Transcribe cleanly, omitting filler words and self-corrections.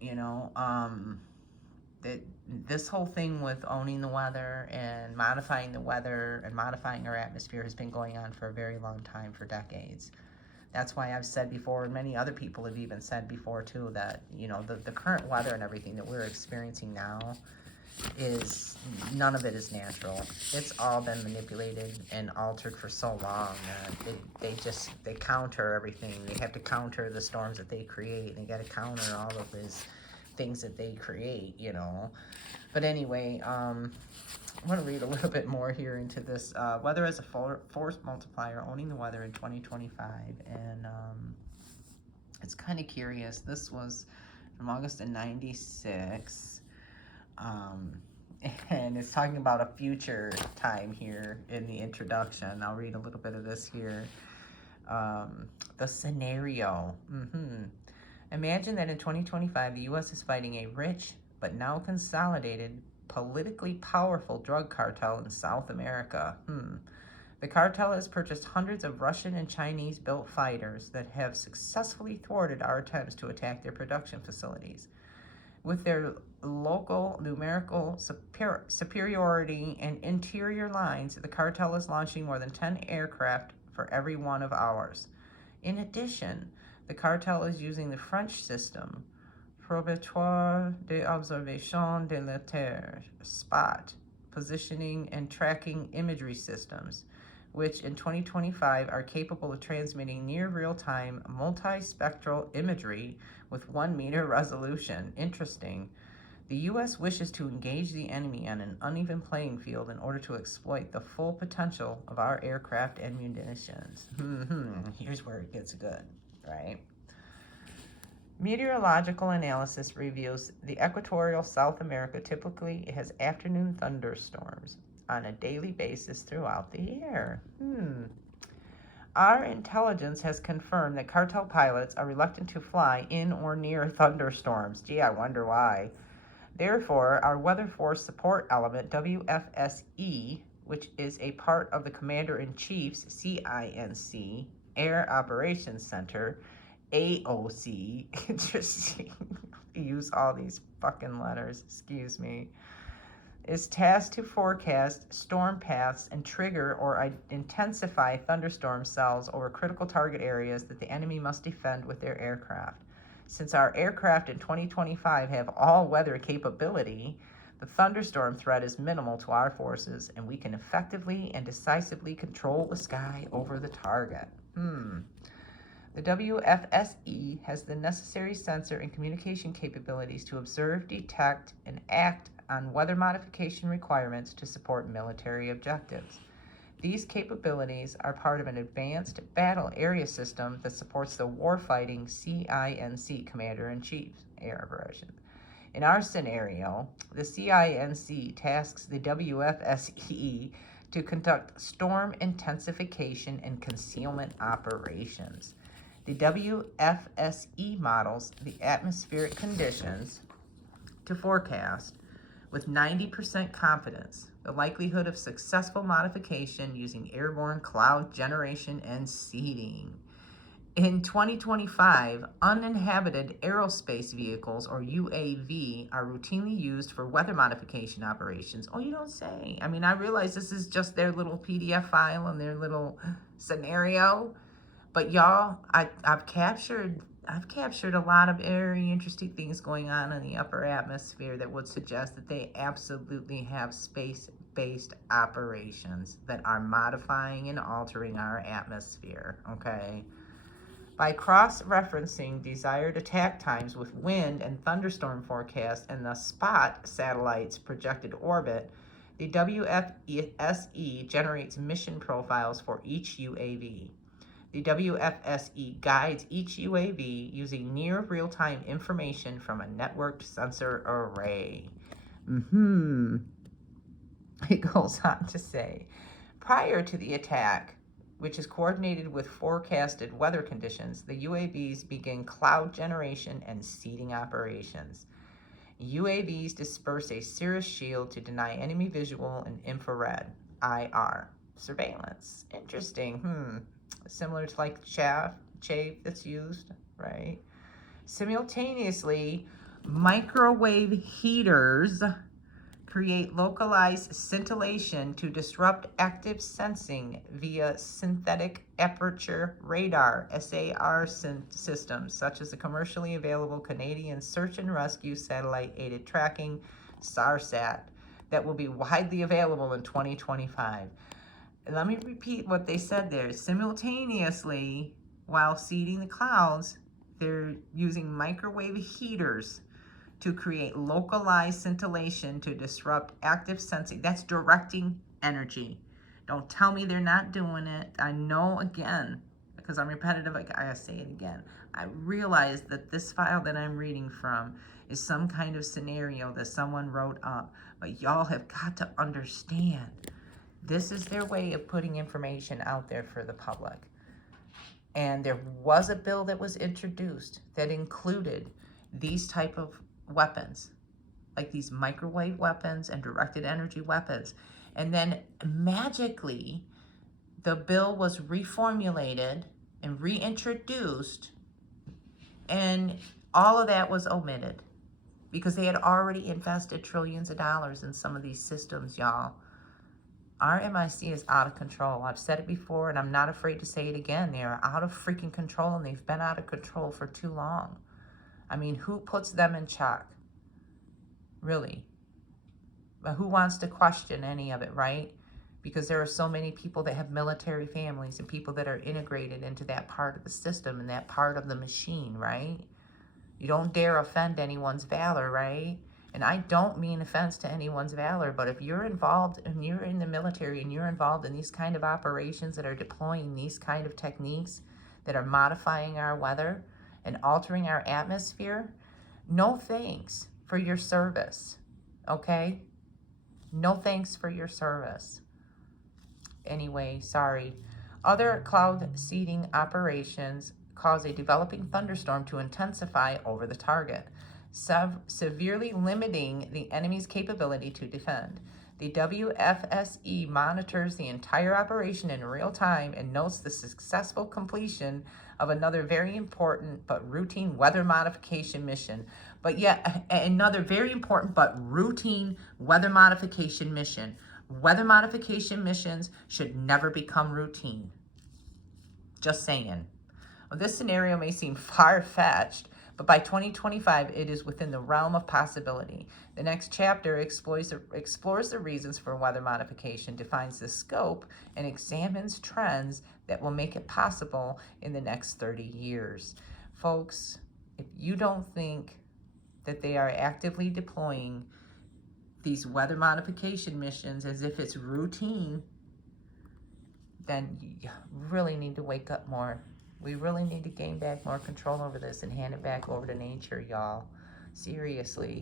you know. This whole thing with owning the weather and modifying the weather and modifying our atmosphere has been going on for a very long time, for decades. That's why I've said before, and many other people have even said before too, that, the current weather and everything that we're experiencing now is, none of it is natural. It's all been manipulated and altered for so long that they counter everything. They have to counter the storms that they create. They got to counter all of these things that they create. But anyway, I want to read a little bit more here into this. Weather as a force multiplier, owning the weather in 2025. And it's kind of curious. This was from August of 96. Um, and it's talking about a future time here in the introduction. I'll read a little bit of this here. The scenario. Imagine that in 2025, the U.S. is fighting a rich but now consolidated, politically powerful drug cartel in South America. The cartel has purchased hundreds of Russian and Chinese-built fighters that have successfully thwarted our attempts to attack their production facilities. With their local numerical superiority and interior lines, the cartel is launching more than 10 aircraft for every one of ours. In addition, the cartel is using the French system, Probatoire d'Observation de la Terre, SPOT, positioning and tracking imagery systems, which in 2025 are capable of transmitting near real-time multispectral imagery with 1-meter resolution. Interesting. The U.S. wishes to engage the enemy on an uneven playing field in order to exploit the full potential of our aircraft and munitions. Here's where it gets good, right? Meteorological analysis reveals the equatorial South America typically has afternoon thunderstorms on a daily basis throughout the year. Our intelligence has confirmed that cartel pilots are reluctant to fly in or near thunderstorms. Gee, I wonder why. Therefore, our Weather Force Support Element, WFSE, which is a part of the Commander-in-Chief's CINC, Air Operations Center, AOC, interesting, use all these fucking letters, excuse me, is tasked to forecast storm paths and trigger or intensify thunderstorm cells over critical target areas that the enemy must defend with their aircraft. Since our aircraft in 2025 have all-weather capability, the thunderstorm threat is minimal to our forces, and we can effectively and decisively control the sky over the target. The WFSE has the necessary sensor and communication capabilities to observe, detect, and act on weather modification requirements to support military objectives. These capabilities are part of an advanced battle area system that supports the warfighting CINC Commander-in-Chief Air Operations. In our scenario, the CINC tasks the WFSE to conduct storm intensification and concealment operations. The WFSE models the atmospheric conditions to forecast with 90% confidence the likelihood of successful modification using airborne cloud generation and seeding. In 2025, uninhabited aerospace vehicles, or UAV, are routinely used for weather modification operations. Oh, you don't say. I mean, I realize this is just their little PDF file and their little scenario, but y'all, I've captured a lot of very interesting things going on in the upper atmosphere that would suggest that they absolutely have space-based operations that are modifying and altering our atmosphere, okay? By cross-referencing desired attack times with wind and thunderstorm forecasts and the SPOT satellite's projected orbit, the WFSE generates mission profiles for each UAV. The WFSE guides each UAV using near real-time information from a networked sensor array. It goes on to say, prior to the attack, which is coordinated with forecasted weather conditions, the UAVs begin cloud generation and seeding operations. UAVs disperse a cirrus shield to deny enemy visual and infrared, IR, surveillance. Interesting. Similar to like chaff that's used, right? Simultaneously, Microwave heaters create localized scintillation to disrupt active sensing via synthetic aperture radar (SAR) systems, such as the commercially available Canadian Search and Rescue Satellite-Aided Tracking SARSAT that will be widely available in 2025. Let me repeat what they said there. Simultaneously, while seeding the clouds, they're using microwave heaters to create localized scintillation to disrupt active sensing. That's directing energy. Don't tell me they're not doing it. I know, again, because I'm repetitive, I gotta say it again. I realize that this file that I'm reading from is some kind of scenario that someone wrote up, but y'all have got to understand, this is their way of putting information out there for the public. And there was a bill that was introduced that included these type of weapons, like these microwave weapons and directed energy weapons. And then magically, the bill was reformulated and reintroduced, and all of that was omitted because they had already invested trillions of dollars in some of these systems, y'all. Our MIC is out of control. I've said it before, and I'm not afraid to say it again. They are out of freaking control, and they've been out of control for too long. I mean, who puts them in check? Really? But who wants to question any of it, right? Because there are so many people that have military families and people that are integrated into that part of the system and that part of the machine, right? You don't dare offend anyone's valor, right? And I don't mean offense to anyone's valor, but if you're involved and you're in the military and you're involved in these kind of operations that are deploying these kind of techniques that are modifying our weather and altering our atmosphere, no thanks for your service, okay? No thanks for your service. Anyway, sorry. Other cloud seeding operations cause a developing thunderstorm to intensify over the target, severely limiting the enemy's capability to defend. The WFSE monitors the entire operation in real time and notes the successful completion of another very important but routine weather modification mission. But yet, another very important but routine weather modification mission. Weather modification missions should never become routine. Just saying. Well, this scenario may seem far-fetched, but by 2025, it is within the realm of possibility. The next chapter explores the reasons for weather modification, defines the scope, and examines trends that will make it possible in the next 30 years. Folks, if you don't think that they are actively deploying these weather modification missions as if it's routine, then you really need to wake up more. We really need to gain back more control over this and hand it back over to nature, y'all. Seriously.